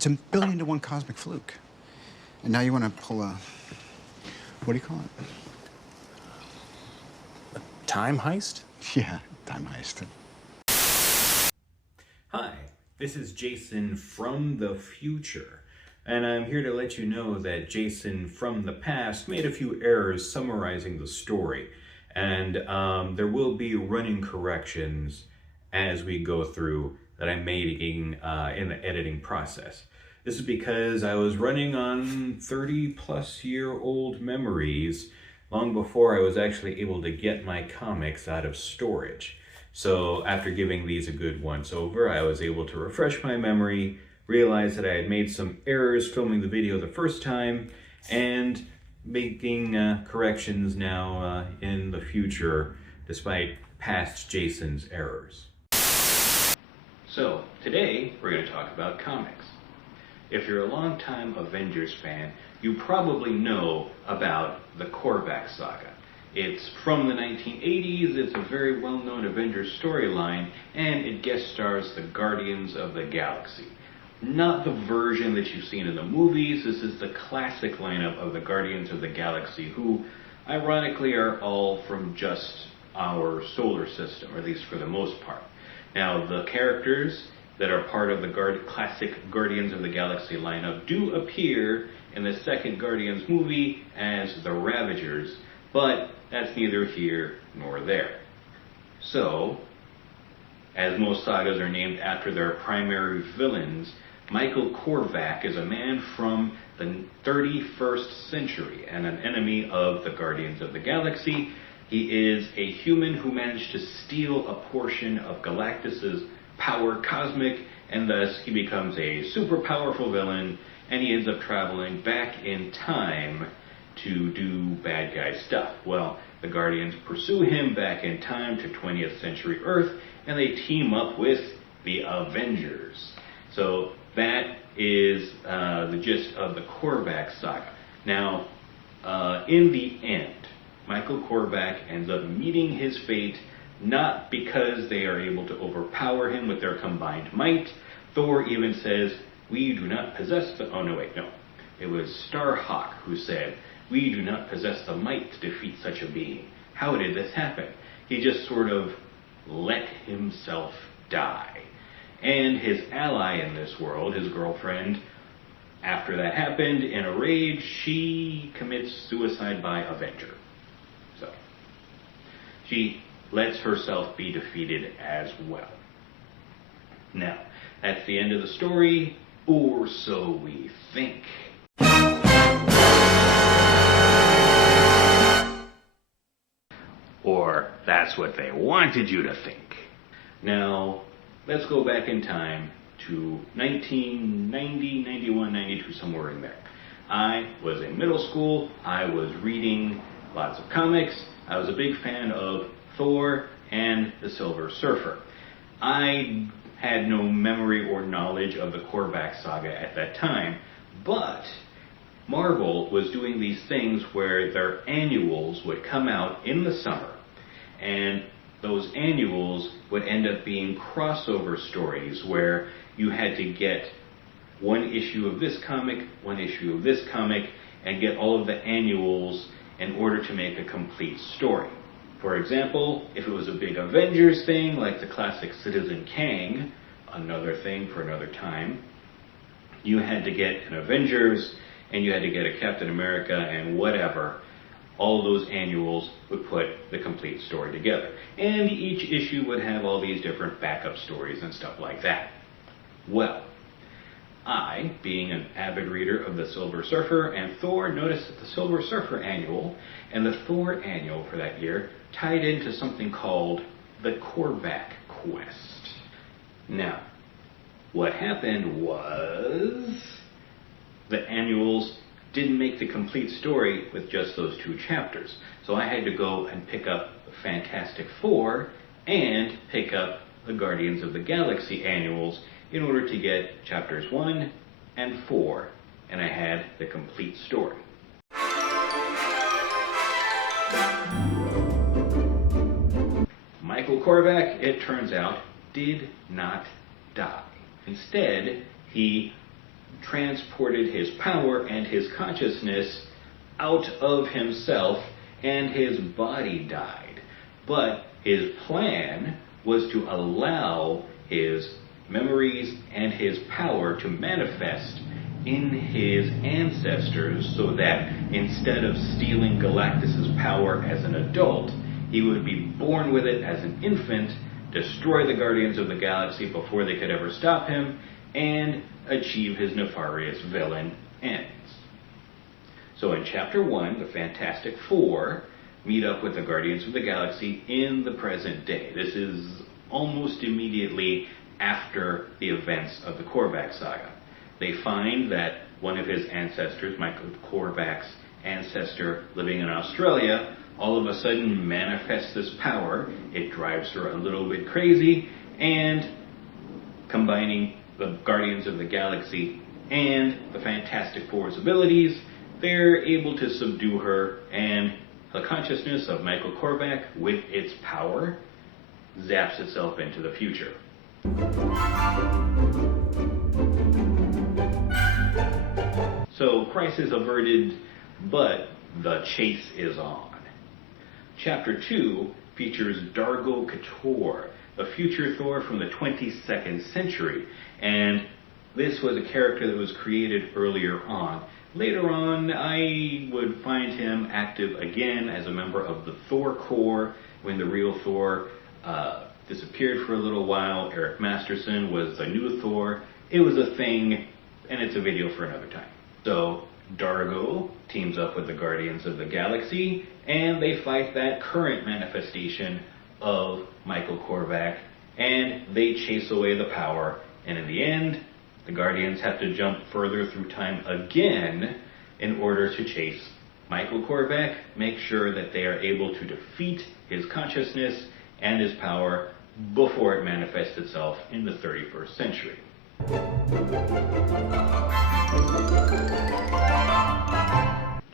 It's a billion to one cosmic fluke. And now you want to pull a... What do you call it? Time heist? Yeah, time heist. Hi, this is Jason from the future, and I'm here to let you know that Jason from the past made a few errors summarizing the story, and there will be running corrections as we go through that I'm making in the editing process. This is because I was running on 30-plus-year-old memories long before I was actually able to get my comics out of storage. So after giving these a good once over, I was able to refresh my memory, realize that I had made some errors filming the video the first time, and making corrections now in the future, despite past Jason's errors. So today we're going to talk about comics. If you're a longtime Avengers fan, you probably know about the Korvac Saga. It's from the 1980s, it's a very well-known Avengers storyline, and it guest stars the Guardians of the Galaxy. Not the version that you've seen in the movies, this is the classic lineup of the Guardians of the Galaxy, who ironically are all from just our solar system, or at least for the most part. Now, the characters that are part of the classic Guardians of the Galaxy lineup do appear in the second Guardians movie as the Ravagers, but that's neither here nor there. So, as most sagas are named after their primary villains, Michael Korvac is a man from the 31st century and an enemy of the Guardians of the Galaxy. He is a human who managed to steal a portion of Galactus's power cosmic, and thus he becomes a super powerful villain, and he ends up traveling back in time to do bad guy stuff. Well, the Guardians pursue him back in time to 20th century Earth, and they team up with the Avengers. So that is the gist of the Korvac Saga. Now, in the end, Michael Korvac ends up meeting his fate, not because they are able to overpower him with their combined might. Thor even says, "We do not possess the..." Oh, no, wait, no. It was Starhawk who said, "We do not possess the might to defeat such a being." How did this happen? He just sort of let himself die. And his ally in this world, his girlfriend, after that happened, in a rage, she commits suicide by Avenger. So, she lets herself be defeated as well. Now, that's the end of the story, or so we think. Or that's what they wanted you to think. Now, let's go back in time to 1990, 91, 92, somewhere in there. I was in middle school, I was reading lots of comics, I was a big fan of Thor and the Silver Surfer. I had no memory or knowledge of the Korvac Saga at that time, but Marvel was doing these things where their annuals would come out in the summer, and those annuals would end up being crossover stories where you had to get one issue of this comic, one issue of this comic, and get all of the annuals in order to make a complete story. For example, if it was a big Avengers thing, like the classic Citizen Kang, another thing for another time, you had to get an Avengers, and you had to get a Captain America, and whatever. All those annuals would put the complete story together. And each issue would have all these different backup stories and stuff like that. Well, I, being an avid reader of the Silver Surfer and Thor, noticed that the Silver Surfer annual and the Thor annual for that year tied into something called the Korvac Quest. Now, what happened was the annuals didn't make the complete story with just those two chapters. So I had to go and pick up the Fantastic Four and pick up the Guardians of the Galaxy annuals in order to get chapters 1 and 4, and I had the complete story. Michael Korvac, it turns out, did not die. Instead, he transported his power and his consciousness out of himself, and his body died. But his plan was to allow his memories and his power to manifest in his ancestors, so that instead of stealing Galactus's power as an adult, he would be born with it as an infant, destroy the Guardians of the Galaxy before they could ever stop him, and achieve his nefarious villain ends. So in Chapter 1, the Fantastic Four meet up with the Guardians of the Galaxy in the present day. This is almost immediately after the events of the Korvac Saga. They find that one of his ancestors, Michael Korvac's ancestor living in Australia, all of a sudden manifests this power. It drives her a little bit crazy, and combining the Guardians of the Galaxy and the Fantastic Four's abilities, they're able to subdue her, and the consciousness of Michael Korvac, with its power, zaps itself into the future. So, crisis averted, but the chase is on. Chapter 2 features Dargo Couture, the future Thor from the 22nd century, and this was a character that was created earlier on. Later on, I would find him active again as a member of the Thor Corps when the real Thor disappeared for a little while. Eric Masterson was the new Thor. It was a thing, and it's a video for another time. So Dargo teams up with the Guardians of the Galaxy, and they fight that current manifestation of Michael Korvac, and they chase away the power, and in the end, the Guardians have to jump further through time again in order to chase Michael Korvac, make sure that they are able to defeat his consciousness and his power before it manifests itself in the 31st century.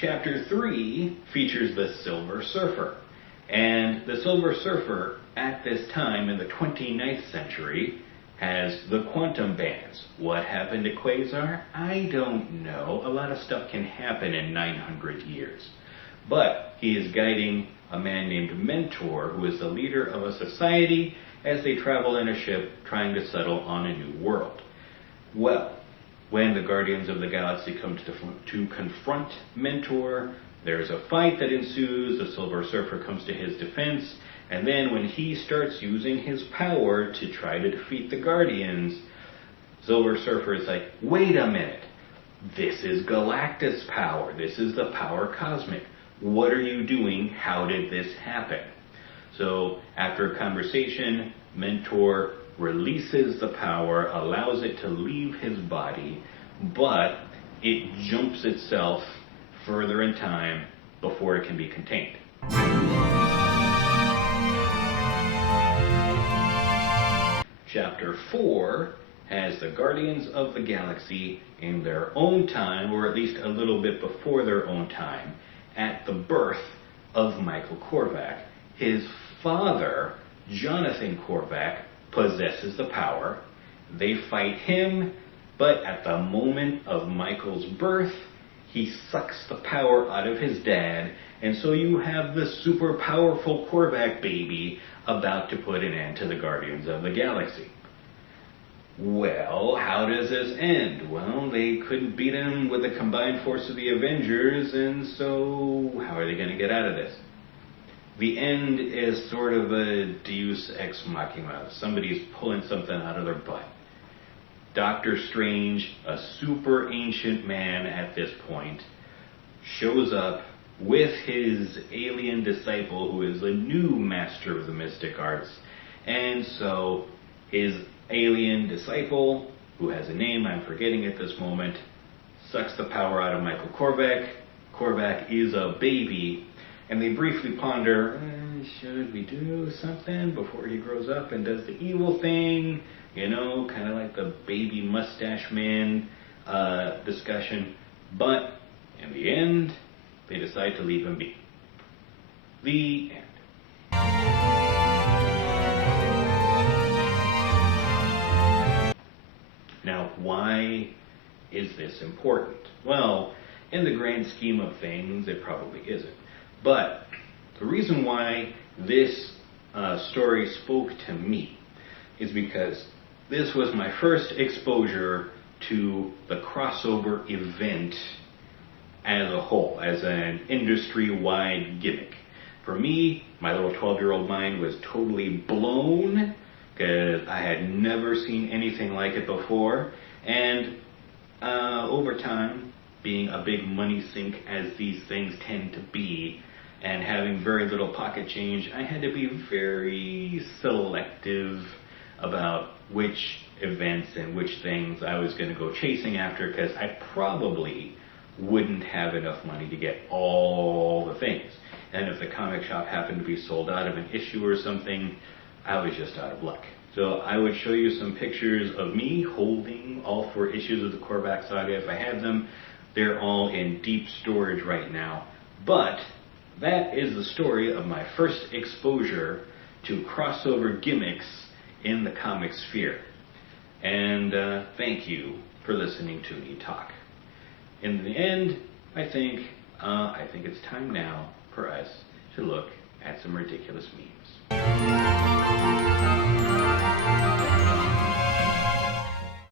Chapter 3 features the Silver Surfer. And the Silver Surfer, at this time in the 29th century, has the quantum bands. What happened to Quasar? I don't know. A lot of stuff can happen in 900 years. But he is guiding a man named Mentor, who is the leader of a society, as they travel in a ship trying to settle on a new world. Well, when the Guardians of the Galaxy come to confront Mentor, there's a fight that ensues. The Silver Surfer comes to his defense, and then when he starts using his power to try to defeat the Guardians, Silver Surfer is like, wait a minute, this is Galactus power. This is the power cosmic. What are you doing? How did this happen? So after a conversation, Mentor releases the power, allows it to leave his body, but it jumps itself further in time before it can be contained. Chapter 4 has the Guardians of the Galaxy in their own time, or at least a little bit before their own time, at the birth of Michael Korvac. His father, Jonathan Korvac, possesses the power. They fight him, but at the moment of Michael's birth, he sucks the power out of his dad, and so you have the super powerful Korvac baby about to put an end to the Guardians of the Galaxy. Well, how does this end? Well, they couldn't beat him with the combined force of the Avengers, and so how are they going to get out of this? The end is sort of a deus ex machina. Somebody's pulling something out of their butt. Doctor Strange, a super ancient man at this point, shows up with his alien disciple, who is a new master of the mystic arts. And so his alien disciple, who has a name I'm forgetting at this moment, sucks the power out of Michael Korvac. Korvac is a baby, and they briefly ponder, should we do something before he grows up and does the evil thing? You know, kind of like the baby mustache man discussion. But in the end, they decide to leave him be. The end. Now, why is this important? Well, in the grand scheme of things, it probably isn't. But the reason why this story spoke to me is because this was my first exposure to the crossover event as a whole, as an industry-wide gimmick. For me, my little 12-year-old mind was totally blown because I had never seen anything like it before. And over time, being a big money sink as these things tend to be, and having very little pocket change, I had to be very selective about which events and which things I was going to go chasing after, because I probably wouldn't have enough money to get all the things. And if the comic shop happened to be sold out of an issue or something, I was just out of luck. So I would show you some pictures of me holding all 4 issues of the Korvac Saga if I have them. They're all in deep storage right now. But that is the story of my first exposure to crossover gimmicks in the comic sphere. And thank you for listening to me talk. In the end, I think it's time now for us to look at some ridiculous memes.